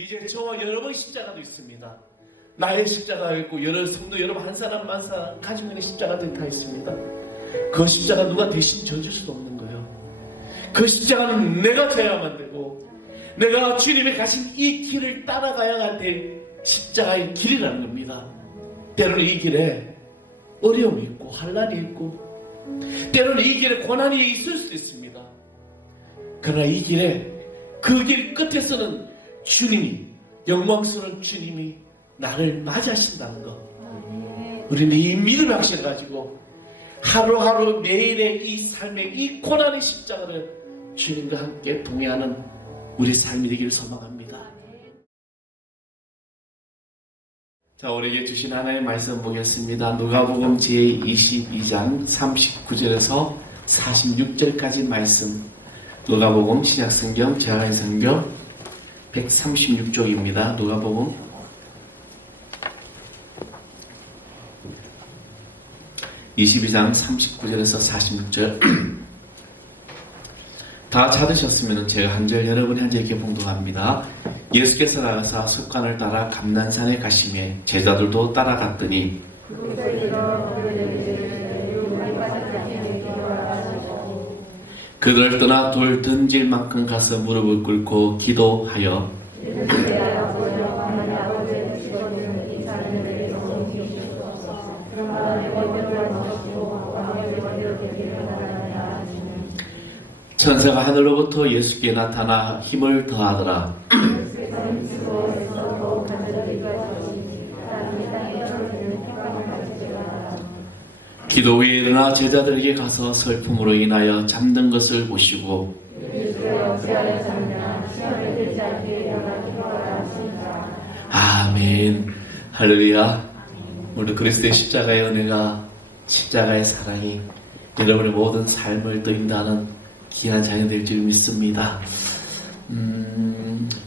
이제 저와 여러분 십자가도 있습니다. 나의 십자가가 있고 여러 성도 여러분 한 사람 한 사람 가지고 있는 십자가들이 다 있습니다. 그 십자가 누가 대신 져줄 수도 없는 거예요. 그 십자가는 내가 져야만 되고 내가 주님이 가신 이 길을 따라가야 될 십자가의 길이라는 겁니다. 때로는 이 길에 어려움이 있고 환난이 있고 때로는 이 길에 고난이 있을 수도 있습니다. 그러나 이 길에 그 길 끝에서는 주님이 영광스러운 주님이 나를 맞이하신다는 것, 우리는 이 믿음을 확신해가지고 하루하루 매일의 이 삶의 이 고난의 십자가를 주님과 함께 동행하는 우리 삶이 되기를 소망합니다. 자, 우리에게 주신 하나님의 말씀 보겠습니다. 누가복음 제22장 39절에서 46절까지 말씀. 누가복음 신약성경 제한성경 136쪽입니다. 누가복음 22장 39절에서 46절. 다 찾으셨으면 제가 한 절 여러분이 한 절께 봉독합니다. 예수께서 나가사 습관을 따라 감난산에 가시매 제자들도 따라갔더니 그들 떠나 돌 던질 만큼 가서 무릎을 꿇고 기도하여 천사가 하늘로부터 예수께 나타나 힘을 더하더라. 기도 후에 일어나 제자들에게 가서 슬픔으로 인하여 잠든 것을 보시고 아멘 할렐루야. 오늘 그리스도의 십자가의 은혜가 십자가의 사랑이 여러분의 모든 삶을 드린다는 귀한 자녀 될 줄 믿습니다.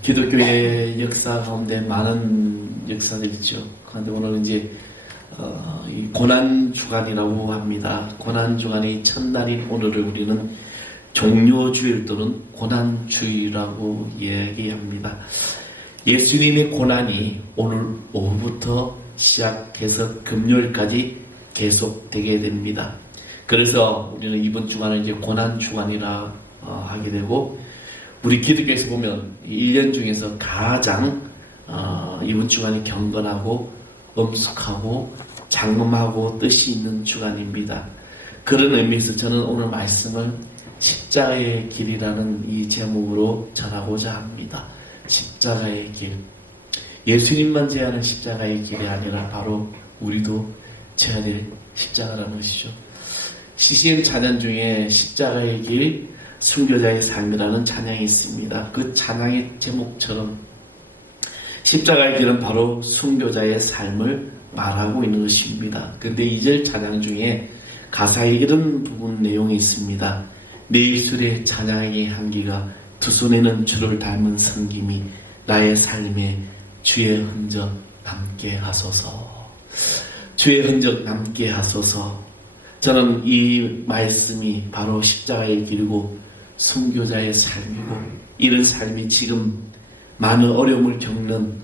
기독교의 역사 가운데 많은 역사들이 있죠. 그런데 오늘은 이제 이 고난주간이라고 합니다. 고난주간의 첫날인 오늘을 우리는 종료주일 또는 고난주일이라고 얘기합니다. 예수님의 고난이 오늘 오후부터 시작해서 금요일까지 계속되게 됩니다. 그래서 우리는 이번 주간을 이제 고난주간이라 하게 되고, 우리 기독교에서 보면 1년 중에서 가장 이번 주간이 경건하고 엄숙하고 장엄하고 뜻이 있는 주간입니다. 그런 의미에서 저는 오늘 말씀을 십자가의 길이라는 이 제목으로 전하고자 합니다. 십자가의 길. 예수님만 제하는 십자가의 길이 아니라 바로 우리도 져야 될 십자가라는 것이죠. CCM 찬양 중에 십자가의 길, 순교자의 삶이라는 찬양이 있습니다. 그 찬양의 제목처럼 십자가의 길은 바로 순교자의 삶을 말하고 있는 것입니다. 그런데 2절 찬양 중에 가사에 이런 부분 내용이 있습니다. 내 입술의 찬양의 향기가 두 손에는 주를 닮은 섬김이 나의 삶에 주의 흔적 남게 하소서. 주의 흔적 남게 하소서. 저는 이 말씀이 바로 십자가의 길이고 순교자의 삶이고, 이런 삶이 지금 많은 어려움을 겪는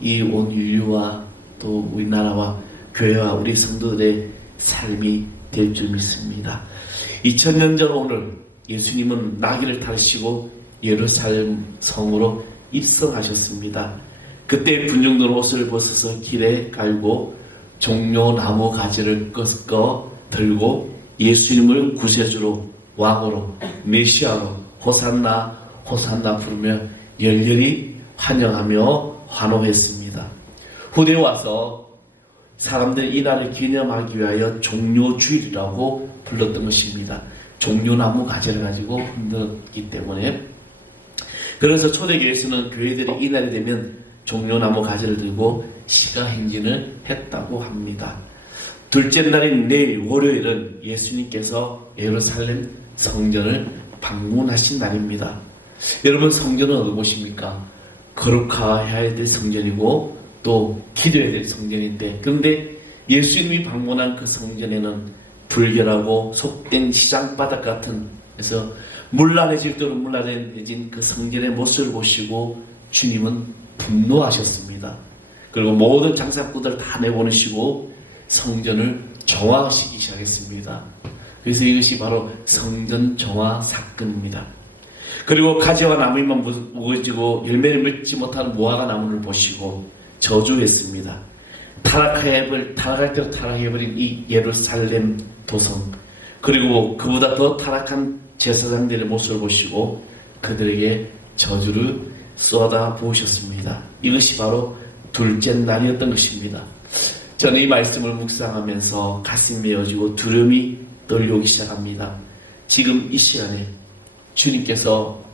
이 온 인류와 또 우리나라와 교회와 우리 성도들의 삶이 될 줄 믿습니다. 2000년 전 오늘 예수님은 나귀를 타시고 예루살렘 성으로 입성하셨습니다. 그때 분중된 옷을 벗어서 길에 깔고 종려나무 가지를 꺾어 들고 예수님을 구세주로, 왕으로, 메시아로 호산나 호산나 부르며 열렬히 환영하며 환호했습니다. 후대에 와서 사람들 이날을 기념하기 위하여 종려주일이라고 불렀던 것입니다. 종려나무 가지를 가지고 흔들었기 때문에. 그래서 초대교회에서는 교회들이 이날이 되면 종려나무 가지를 들고 시가행진을 했다고 합니다. 둘째 날인 내일 월요일은 예수님께서 예루살렘 성전을 방문하신 날입니다. 여러분, 성전은 어느 곳입니까? 거룩해야 될 성전이고 또 기도해야 될 성전인데, 그런데 예수님이 방문한 그 성전에는 불결하고 속된 시장바닥 같은, 그래서 문란해질 대로 문란해진 그 성전의 모습을 보시고 주님은 분노하셨습니다. 그리고 모든 장사꾼들 다 내보내시고 성전을 정화시키기 시작했습니다. 그래서 이것이 바로 성전 정화 사건입니다. 그리고 가지와 나무만 무거워지고 열매를 맺지 못하는 무화과 나무를 보시고 저주했습니다. 타락할 대로 타락해버린 이 예루살렘 도성, 그리고 그보다 더 타락한 제사장들의 모습을 보시고 그들에게 저주를 쏟아 부으셨습니다. 이것이 바로 둘째 날이었던 것입니다. 저는 이 말씀을 묵상하면서 가슴이 메어지고 두려움이 떨려오기 시작합니다. 지금 이 시간에 주님께서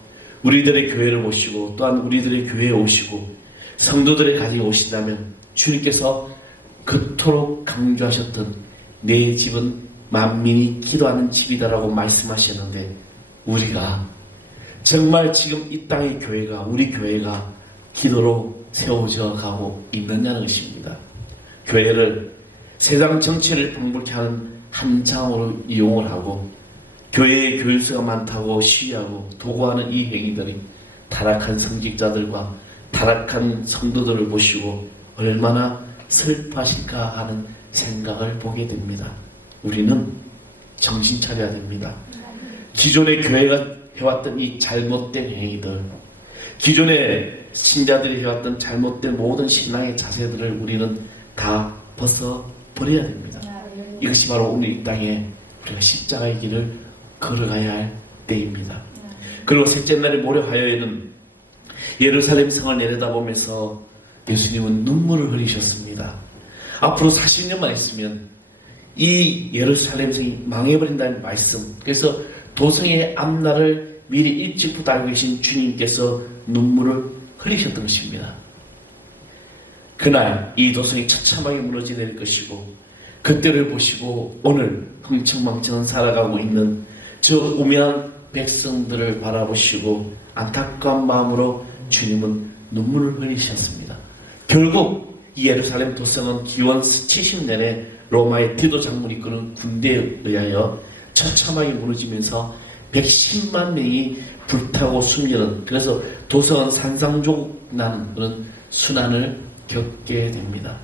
우리들의 교회를 보시고 또한 우리들의 교회에 오시고 성도들의 가정에 오신다면 주님께서 그토록 강조하셨던 내 집은 만민이 기도하는 집이다라고 말씀하셨는데, 우리가 정말 지금 이 땅의 교회가, 우리 교회가 기도로 세워져 가고 있느냐는 것입니다. 교회를 세상 정치를 방불케 하는 한 장으로 이용을 하고 교회에 교인수가 많다고 시위하고 도구하는 이 행위들이 타락한 성직자들과 타락한 성도들을 보시고 얼마나 슬퍼하실까 하는 생각을 보게 됩니다. 우리는 정신 차려야 됩니다. 기존의 교회가 해왔던 이 잘못된 행위들, 기존의 신자들이 해왔던 잘못된 모든 신앙의 자세들을 우리는 다 벗어버려야 됩니다. 이것이 바로 오늘 이 땅에 우리가 십자가의 길을 걸어가야 할 때입니다. 그리고 셋째 날의 모레화요에는 예루살렘 성을 내려다보면서 예수님은 눈물을 흘리셨습니다. 앞으로 40년만 있으면 이 예루살렘 성이 망해버린다는 말씀, 그래서 도성의 앞날을 미리 일찍부터 알고 계신 주님께서 눈물을 흘리셨던 것입니다. 그날 이 도성이 처참하게 무너져 내릴 것이고 그때를 보시고 오늘 흥청망청 살아가고 있는 저 우매한 백성들을 바라보시고 안타까운 마음으로 주님은 눈물을 흘리셨습니다. 결국 이 예루살렘 도성은 기원 70년에 로마의 디도 장군이 이끄는 군대에 의하여 처참하게 무너지면서 110만 명이 불타고 숨지는, 그래서 도성은 산상조각 나는 그런 순환을 겪게 됩니다.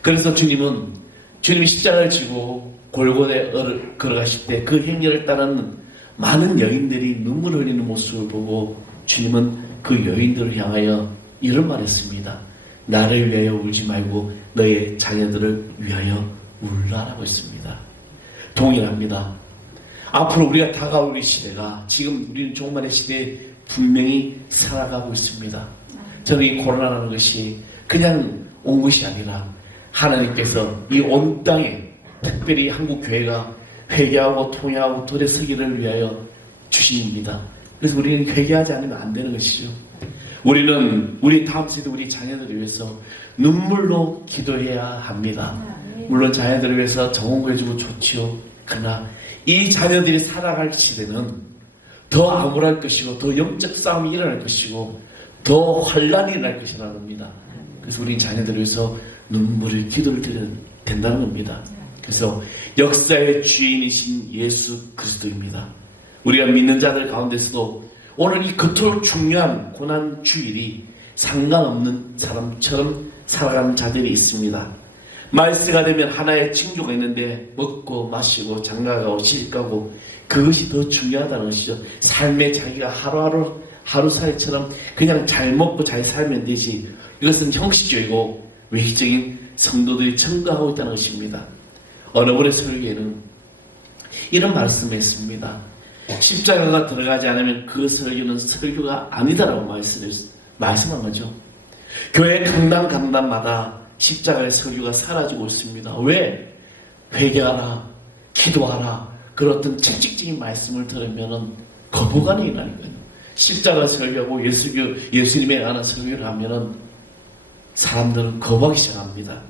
그래서 주님이 십자가를 지고 골고다에 걸어가실 때 그 행렬을 따르는 많은 여인들이 눈물을 흘리는 모습을 보고 주님은 그 여인들을 향하여 이런 말했습니다. 나를 위하여 울지 말고 너의 자녀들을 위하여 울라라고 했습니다. 동일합니다. 앞으로 우리가 다가올 이 시대가, 지금 우리는 종말의 시대에 분명히 살아가고 있습니다. 저는 이 코로나라는 것이 그냥 온 것이 아니라 하나님께서 이 온 땅에 특별히 한국 교회가 회개하고 통회하고 돌에 서기를 위하여 주십니다. 그래서 우리는 회개하지 않으면 안 되는 것이죠. 우리는 우리 다음 세대 우리 자녀들을 위해서 눈물로 기도해야 합니다. 물론 자녀들을 위해서 정원구해주고 좋지요. 그러나 이 자녀들이 살아갈 시대는 더 암울할 것이고 더 영적 싸움이 일어날 것이고 더 환란이 일어날 것이라는 겁니다. 그래서 우리 자녀들을 위해서 눈물을 기도를 드려야 된다는 겁니다. 그래서 역사의 주인이신 예수 그리스도입니다. 우리가 믿는 자들 가운데서도 오늘 이 그토록 중요한 고난 주일이 상관없는 사람처럼 살아가는 자들이 있습니다. 말세가 되면 하나의 징조가 있는데 먹고 마시고 장가가고 시집가고 그것이 더 중요하다는 것이죠. 삶에 자기가 하루 사이처럼 그냥 잘 먹고 잘 살면 되지, 이것은 형식적이고 외식적인 성도들이 증가하고 있다는 것입니다. 어느 분의 설교에는 이런 말씀을 했습니다. 십자가가 들어가지 않으면 그 설교는 설교가 아니다라고 말씀한 거죠. 교회 강단마다 십자가의 설교가 사라지고 있습니다. 왜? 회개하라, 기도하라, 그런 어떤 책찍적인 말씀을 들으면 거부감이 일어나는 거예요. 십자가 설교하고 예수님에 관한 설교를 하면 사람들은 거부하기 시작합니다.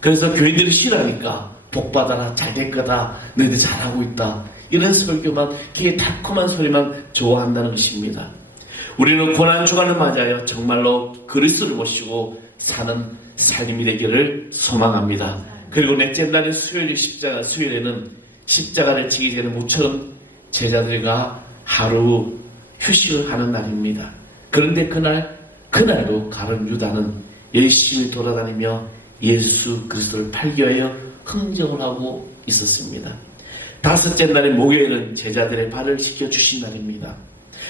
그래서 교인들이 싫어하니까 복받아라, 잘될 거다, 너희들 잘하고 있다, 이런 설교만, 귀에 달콤한 소리만 좋아한다는 것입니다. 우리는 고난주간을 맞아요. 정말로 그리스도를 모시고 사는 삶이 되기를 소망합니다. 그리고 넷째 날의 수요일에는 십자가를 지기 전에 모처럼 제자들과 하루 휴식을 하는 날입니다. 그런데 그날 그날도 가룟 유다는 열심히 돌아다니며 예수 그리스도를 팔기위하여 흥정을 하고 있었습니다. 다섯째 날의 목요일은 제자들의 발을 씻겨주신 날입니다.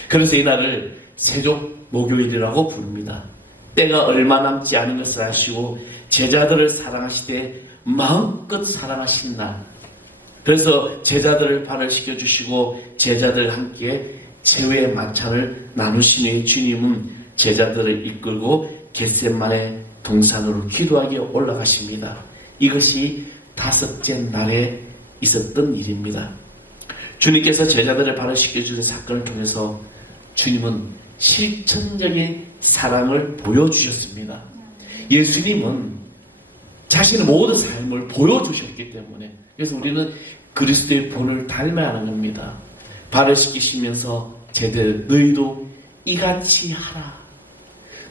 그래서 이 날을 세족 목요일이라고 부릅니다. 때가 얼마 남지 않은 것을 아시고 제자들을 사랑하시되 마음껏 사랑하신 날. 그래서 제자들을 발을 씻겨주시고 제자들 함께 최후의 만찬을 나누신 후에 주님은 제자들을 이끌고 겟세마네 동산으로 기도하기에 올라가십니다. 이것이 다섯째 날에 있었던 일입니다. 주님께서 제자들의 발을 씻겨주는 사건을 통해서 주님은 실천적인 사랑을 보여주셨습니다. 예수님은 자신의 모든 삶을 보여주셨기 때문에, 그래서 우리는 그리스도의 본을 닮아야 하는 겁니다. 발을 씻기시면서 제자들, 너희도 이같이 하라.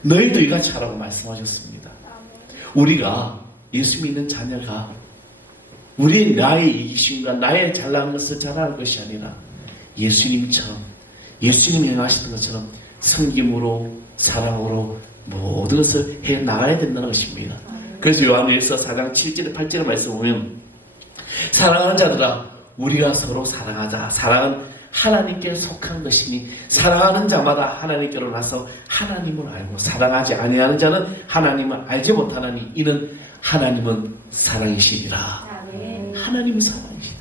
너희도 이같이 하라고 말씀하셨습니다. 우리가 예수 믿는 자녀가 우리 나의 이기심과 나의 잘난 것을 자랑할 것이 아니라 예수님처럼, 예수님이 행하시던 것처럼 섬김으로 사랑으로 모든 것을 해 나가야 된다는 것입니다. 그래서 요한일서 4장 7절 8절의 말씀 보면 사랑하는 자들아 우리가 서로 사랑하자. 사랑은 하나님께 속한 것이니 사랑하는 자마다 하나님께로 나서 하나님을 알고 사랑하지 아니하는 자는 하나님을 알지 못하나니 이는 하나님은 사랑이시니라. 하나님은 사랑이시니라.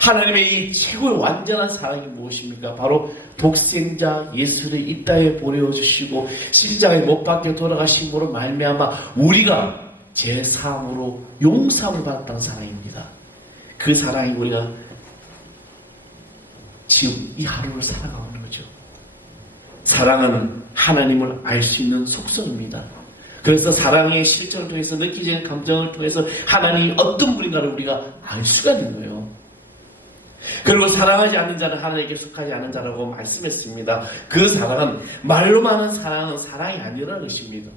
하나님의 이 최고의 완전한 사랑이 무엇입니까? 바로 독생자 예수를 이 땅에 보내주시고 십자가에 못 박혀 돌아가심으로 말미암아 우리가 제 사함으로 용서를 받았다는 사랑입니다. 그 사랑이 우리가 지금 이 하루를 살아가고 있는 거죠. 사랑은 하나님을 알 수 있는 속성입니다. 그래서 사랑의 실천을 통해서 느끼는 감정을 통해서 하나님이 어떤 분인가를 우리가 알 수가 있는 거예요. 그리고 사랑하지 않는 자는 하나님께 속하지 않은 자라고 말씀했습니다. 그 사랑은 말로만 하는 사랑은 사랑이 아니라는 것입니다.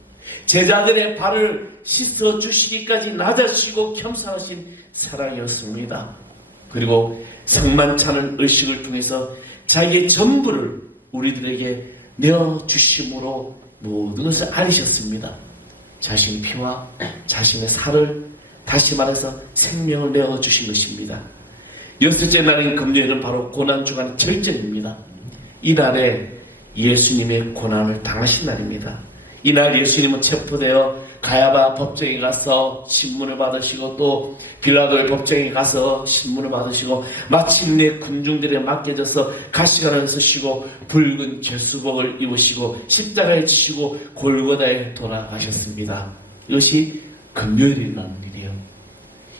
제자들의 발을 씻어 주시기까지 낮아지고 겸손하신 사랑이었습니다. 그리고 성만찬을 의식을 통해서 자기의 전부를 우리들에게 내어주심으로 모든 것을 알리셨습니다. 자신의 피와 자신의 살을, 다시 말해서 생명을 내어주신 것입니다. 여섯째 날인 금요일은 바로 고난주간 절정입니다. 이날에 예수님의 고난을 당하신 날입니다. 이날 예수님은 체포되어 가야바 법정에 가서 신문을 받으시고 또 빌라도의 법정에 가서 신문을 받으시고 마침내 군중들에 맡겨져서 가시관을 쓰시고 붉은 죄수복을 입으시고 십자가에 지시고 골고다에 돌아가셨습니다. 이것이 금요일이라는 일이에요.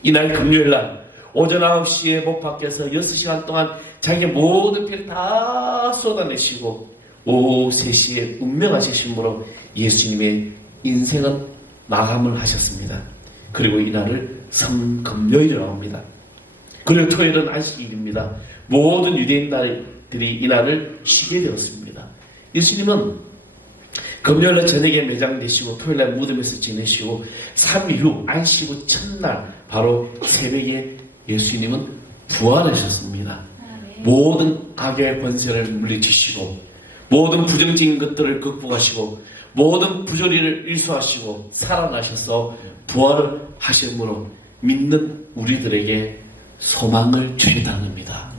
이날 금요일날 오전 9시에 못 밖에서 6시간 동안 자기의 모든 피를 다 쏟아내시고 오후 3시에 운명하시심으로 예수님의 인생은 마감을 하셨습니다. 그리고 이날을 성금요일이라고 합니다. 그리고 토요일은 안식일입니다. 모든 유대인들이 이날을 쉬게 되었습니다. 예수님은 금요일날 저녁에 매장되시고 토요일날 무덤에서 지내시고 3일 후 안식 후 첫날 바로 새벽에 예수님은 부활하셨습니다. 모든 악의 권세를 물리치시고 모든 부정적인 것들을 극복하시고 모든 부조리를 일소하시고 살아나셔서 부활을 하심으로 믿는 우리들에게 소망을 주셨다는 겁니다.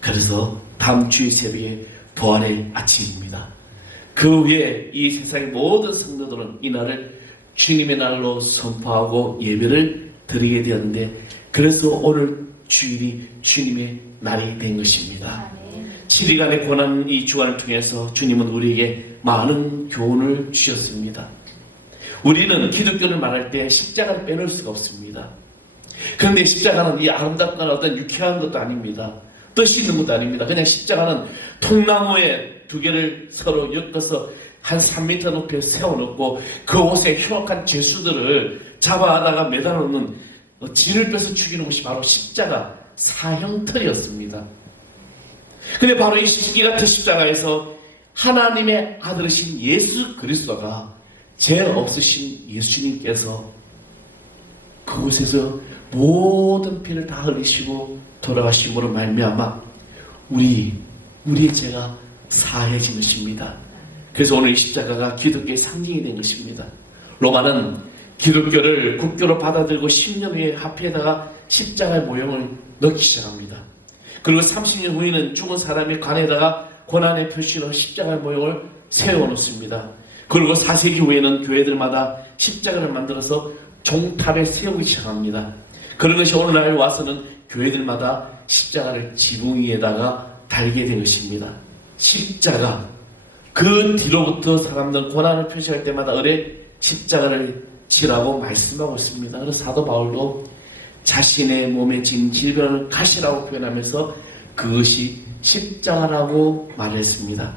그래서 다음 주의 새벽에 부활의 아침입니다. 그 후에 이 세상의 모든 성도들은 이 날을 주님의 날로 선포하고 예배를 드리게 되었는데 그래서 오늘 주일이 주님의 날이 된 것입니다. 7일간의 고난 이 주간을 통해서 주님은 우리에게 많은 교훈을 주셨습니다. 우리는 기독교를 말할 때 십자가를 빼놓을 수가 없습니다. 그런데 십자가는 이 아름답거나 어떤 유쾌한 것도 아닙니다. 뜻이 있는 것도 아닙니다. 그냥 십자가는 통나무에 두 개를 서로 엮어서 한 3m 높이에 세워놓고 그 옷에 흉악한 죄수들을 잡아다가 매달아놓는 진을 빼서 죽이는 것이 바로 십자가 사형틀이었습니다. 근데 바로 이 같은 십자가에서 하나님의 아들이신 예수 그리스도가 죄 없으신 예수님께서 그곳에서 모든 피를 다 흘리시고 돌아가심으로 말미암아 우리의 죄가 사해진 것입니다. 그래서 오늘 이 십자가가 기독교의 상징이 된 것입니다. 로마는 기독교를 국교로 받아들이고 10년 후에 화폐에다가 십자가의 모형을 넣기 시작합니다. 그리고 30년 후에는 죽은 사람의 관에다가 고난의 표시로 십자가의 모형을 세워놓습니다. 그리고 4세기 후에는 교회들마다 십자가를 만들어서 종탑에 세우기 시작합니다. 그런 것이 오늘날 와서는 교회들마다 십자가를 지붕 위에다가 달게 된 것입니다. 십자가, 그 뒤로부터 사람들은 고난을 표시할 때마다 을에 십자가를 지라고 말씀하고 있습니다. 그래서 사도 바울도 자신의 몸에 진 질병을 가시라고 표현하면서 그것이 십자가라고 말했습니다.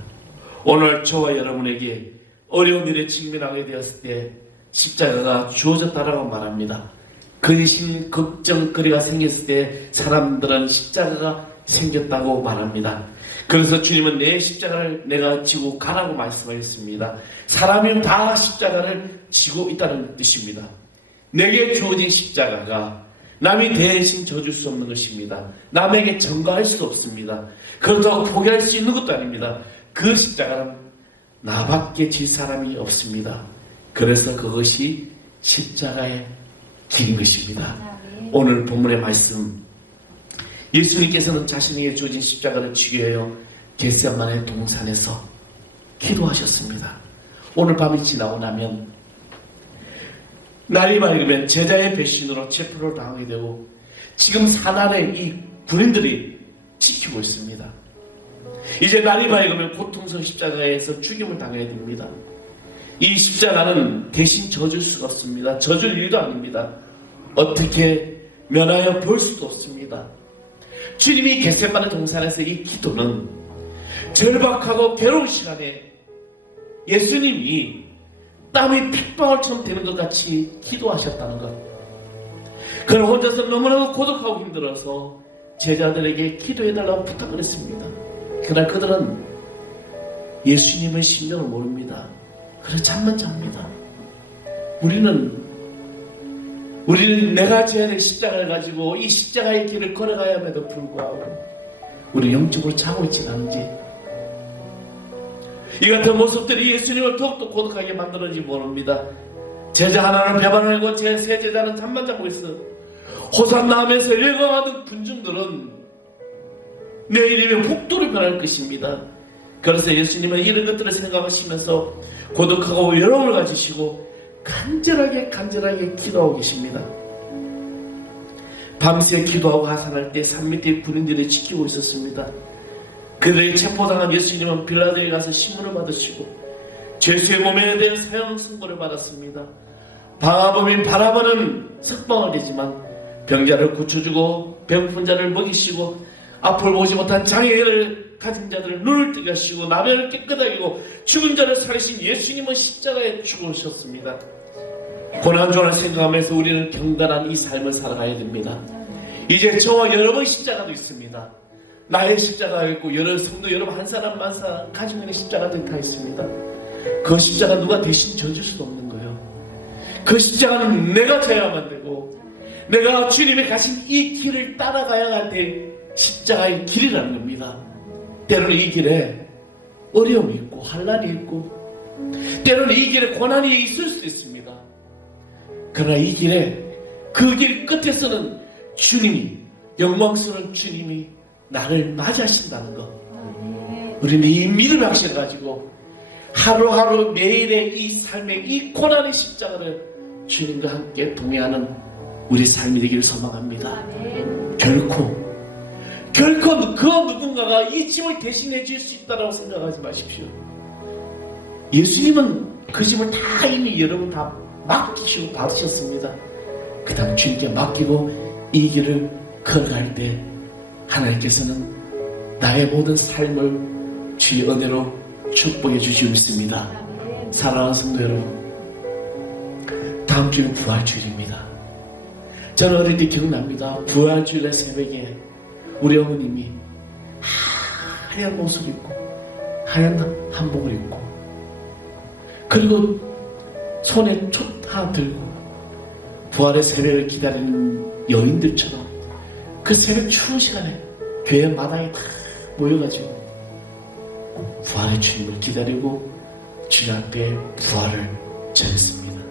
오늘 저와 여러분에게 어려운 일에 직면하게 되었을 때 십자가가 주어졌다라고 말합니다. 근심, 걱정거리가 생겼을 때 사람들은 십자가가 생겼다고 말합니다. 그래서 주님은 내 십자가를 내가 지고 가라고 말씀하셨습니다. 사람은 다 십자가를 지고 있다는 뜻입니다. 내게 주어진 십자가가 남이 대신 져줄 수 없는 것입니다. 남에게 전가할 수 없습니다. 그렇다고 포기할 수 있는 것도 아닙니다. 그 십자가는 나밖에 질 사람이 없습니다. 그래서 그것이 십자가의 길인 것입니다. 오늘 본문의 말씀, 예수님께서는 자신에게 주어진 십자가를 지기 위하여 겟세마네 동산에서 기도하셨습니다. 오늘 밤이 지나고 나면 날이 밝으면 제자의 배신으로 체포를 당하게 되고 지금 사나의 이 군인들이 지키고 있습니다. 이제 날이 밝으면 고통스러운 십자가에서 죽임을 당해야 됩니다. 이 십자가는 대신 져줄 수가 없습니다. 져줄 일도 아닙니다. 어떻게 면하여 볼 수도 없습니다. 주님이 겟세마네 동산에서 이 기도는 절박하고 괴로운 시간에 예수님이 땀이 핏방울처럼 되는 것 같이 기도하셨다는 것. 그는 혼자서 너무나도 고독하고 힘들어서 제자들에게 기도해달라고 부탁을 했습니다. 그러나 그들은 예수님의 심령을 모릅니다. 그래서 잠만 잡니다. 우리는 내가 져야 될 십자가를 가지고 이 십자가의 길을 걸어가야 함에도 불구하고 우리 영적으로 자고 있지 않은지, 이 같은 모습들이 예수님을 더욱더 고독하게 만들었는지 모릅니다. 제자 하나는 배반을 하고 제 세 제자는 잠만 자고 있어. 호산나 하면서 일광하던 군중들은 내일이면 폭도로 변할 것입니다. 그래서 예수님은 이런 것들을 생각하시면서 고독하고 외로움을 가지시고 간절하게 기도하고 계십니다. 밤새 기도하고 하산할 때 산 밑에 군인들이 지키고 있었습니다. 그들의 체포당한 예수님은 빌라도에 가서 신문을 받으시고 죄수의 몸에 대해 사형 선고를 받았습니다. 방화범인 바라바는 석방을 내지만 병자를 고쳐주고 배고픈 자를 먹이시고 앞을 보지 못한 장애를 가진 자들을 눈을 뜨게 하시고 나병을 깨끗하게 하고 죽은 자를 살리신 예수님은 십자가에 죽으셨습니다. 고난중을 생각하면서 우리는 경건한 이 삶을 살아가야 됩니다. 이제 저와 여러분의 십자가도 있습니다. 나의 십자가가 있고 여러 성도 여러분 한 사람 한 사람 가지고 있는 십자가도 다 있습니다. 그 십자가 누가 대신 져줄 수도 없는 거예요. 그 십자가는 내가 져야만 되고 내가 주님이 가신 이 길을 따라가야 할 때 십자가의 길이라는 겁니다. 때로는 이 길에 어려움이 있고 환난이 있고 때로는 이 길에 고난이 있을 수도 있습니다. 그러나 이 길에 그 길 끝에서는 주님이, 영광스러운 주님이 나를 맞이하신다는 것, 우리는 이 믿음을 확신해가지고 하루하루 매일의 이 삶의 이 고난의 십자가를 주님과 함께 동행하는 우리 삶이 되기를 소망합니다. 결코 그 누군가가 이 짐을 대신해 줄 수 있다고 생각하지 마십시오. 예수님은 그 짐을 다 이미 여러분 다 맡기시고 받으셨습니다. 그 다음 주님께 맡기고 이 길을 걸어갈 때 하나님께서는 나의 모든 삶을 주의 은혜로 축복해 주시고 있습니다. 사랑하는 성도 여러분, 다음 주는 부활주일입니다. 저는 어릴 때 기억납니다. 부활주일의 새벽에 우리 어머님이 하얀 옷을 입고 하얀 한복을 입고 그리고 손에 촛 하나 들고 부활의 새벽을 기다리는 여인들처럼 그 새벽 추운 시간에 교회 마당에 다 모여가지고 부활의 주님을 기다리고 주님 앞에 부활을 전했습니다.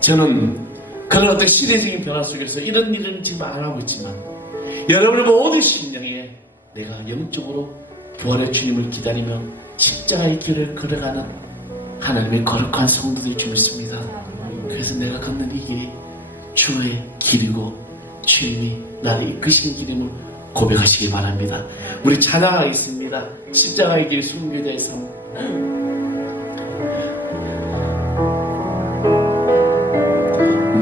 저는 그런 어떤 시대적인 변화 속에서 이런 일은 지금 안 하고 있지만 여러분의 모든 심령에 내가 영적으로 부활의 주님을 기다리며 십자가의 길을 걸어가는 하나님의 거룩한 성도들이 좀 있습니다. 그래서 내가 걷는 이 길이 주의 길이고 주님이 나를 이끄신 길임을 고백하시기 바랍니다. 우리 찬양하겠습니다. 십자가의 길 순교자의 삶.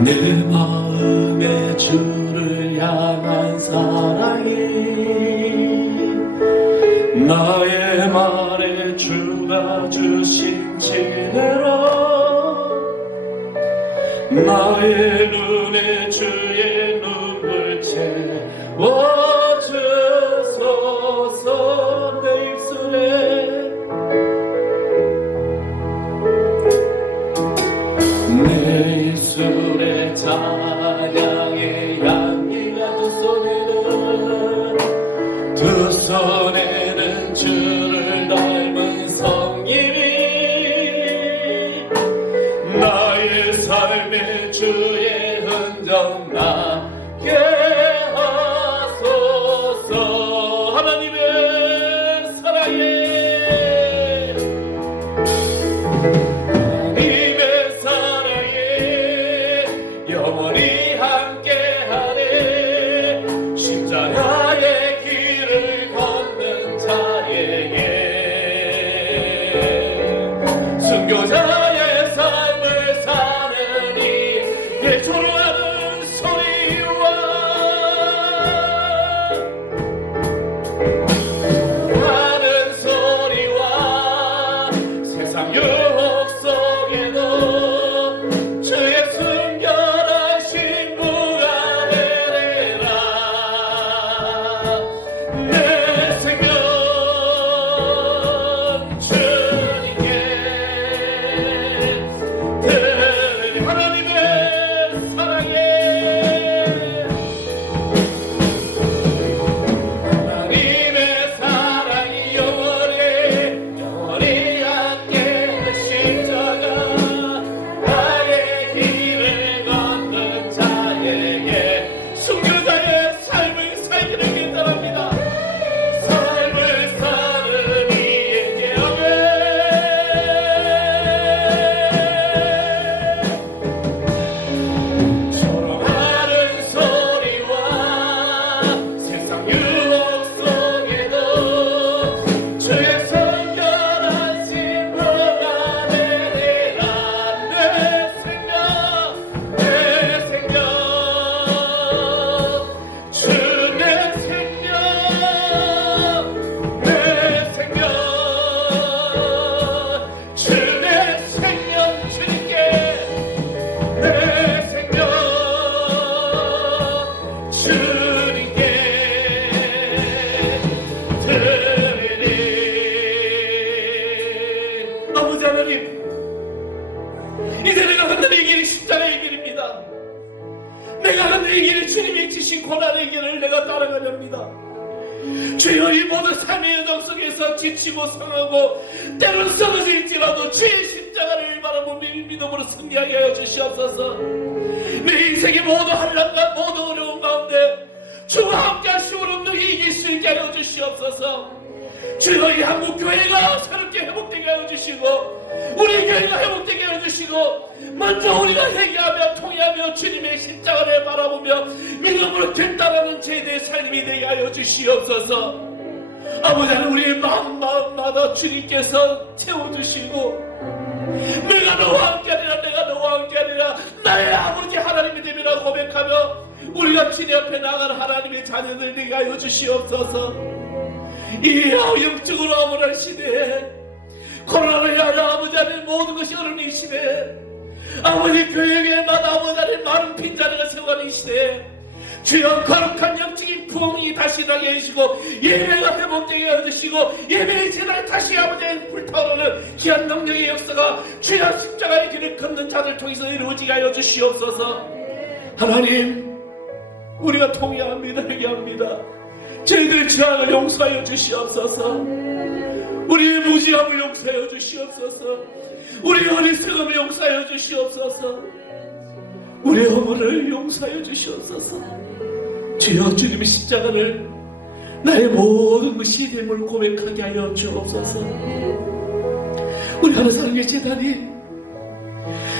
내 마음에 주를 향한 사랑이 나의 말에 주가 주신 지혜로 나의 눈에 주의 눈물 채워주소서. 내 입술에 내 입술에 찬양의 향기가 두 손에는 주를 닮은 성님이 나의 삶에 주의 흔적 나게 하소서. 하나님의 사랑에 영원히 함께하네. 십자가의 길을 걷는 자에게 순교자의 삶을 사느니 내 조롱하는 소리와 하는 소리와 세상 유혹 속에도 주의 이제 내가 걷는 이 길이 십자가의 길입니다. 내가 걷는 이 길이 주님이 지신 고난의 길을 내가 따라가렵니다. 주여, 이 모든 삶의 여정 속에서 지치고 상하고 때로는 쓰러질지라도 주의 십자가를 바라보며 믿음으로 승리하게 하여 주시옵소서. 내 인생의 모든 환난과 모든 어려운 가운데 주와 함께 하시오는 너희 이길 수 있게 하여 주시옵소서. 주여, 이 한국교회가 새롭게 회복되게 하여 주시고 우리 교회가 회복되게 하여 주시고 먼저 우리가 회개하며 통회하며 주님의 십자가를 바라보며 믿음으로 된다라는 죄의 삶이 되게 하여 주시옵소서. 아버지 하나님, 우리의 마음마다 주님께서 채워주시고 내가 너와 함께하리라, 내가 너와 함께하리라, 나의 아버지 하나님이 됨이라 고백하며 우리가 주님 앞에 나가는 하나님의 자녀들 되게 하여 주시옵소서. 이 영적으로 암울한 시대에 코로나로 인하여 아버지 하나님 모든 것이 어려운 이 시대에 아버지 교회마다 아버지 하나님 많은 빈자리가 세워가는 이 시대에 주여, 거룩한 영적인 부흥이 다시 나게 해주시고 예배가 회복되게 해주시고 예배의 재단에 다시 아버지 하나님 불타오르는 귀한 능력의 역사가 주여 십자가의 길을 걷는 자들 통해서 이루어지게 하여 주시옵소서. 하나님, 우리가 통회합니다. 회개합니다. 저희들의 죄악을 용서하여 주시옵소서. 우리의 무지함을 용서하여 주시옵소서. 우리의 어리석음을 용서하여 주시옵소서. 우리의 허물을 용서하여 주시옵소서. 주여, 주님의 십자가를 나의 모든 것이 됨을 고백하게 하여 주옵소서. 우리 하나사랑의 제단이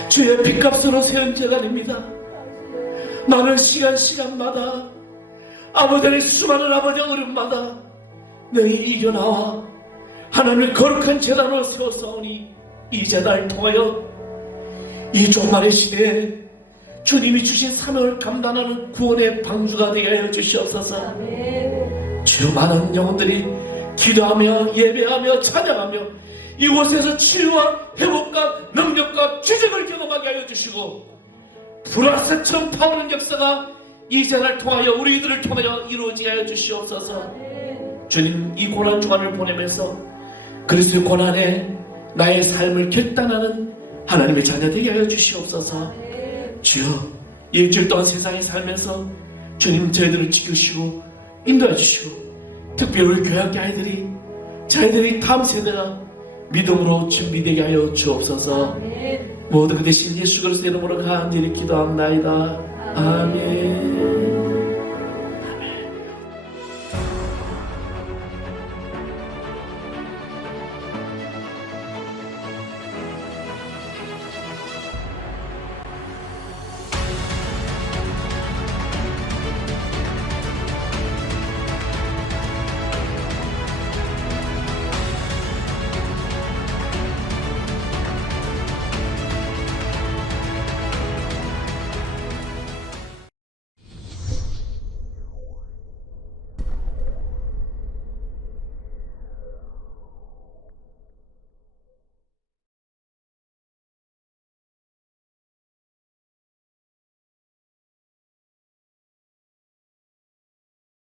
주의 핏값으로 세운 제단입니다. 많은 시간마다 아버지의 수많은 아버지 어른마다 너희 이겨나와 하나님의 거룩한 제단을 세웠사오니 이 제단을 통하여 이 종말의 시대에 주님이 주신 사명을 감당하는 구원의 방주가 되게 하여 주시옵소서. 주여, 많은 영혼들이 기도하며 예배하며 찬양하며 이곳에서 치유와 회복과 능력과 기적을 경험하게 하여 주시고 불화살처럼 파오는 역사가 이 제단을 통하여 우리들을 통하여 이루어지게 하여 주시옵소서. 주님, 이 고난 주간을 보내면서 그리스도의 고난에 나의 삶을 결단하는 하나님의 자녀 되게 하여 주시옵소서. 주여, 일주일 동안 세상에 살면서 주님 저희들을 지키시고 인도해 주시고 특별히 우리 교회학교 아이들이 저희들이 다음 세대가 믿음으로 준비되게 하여 주옵소서. 모든 그 대신 예수 그리스도 이름으로 간절히 기도합나이다. 아멘.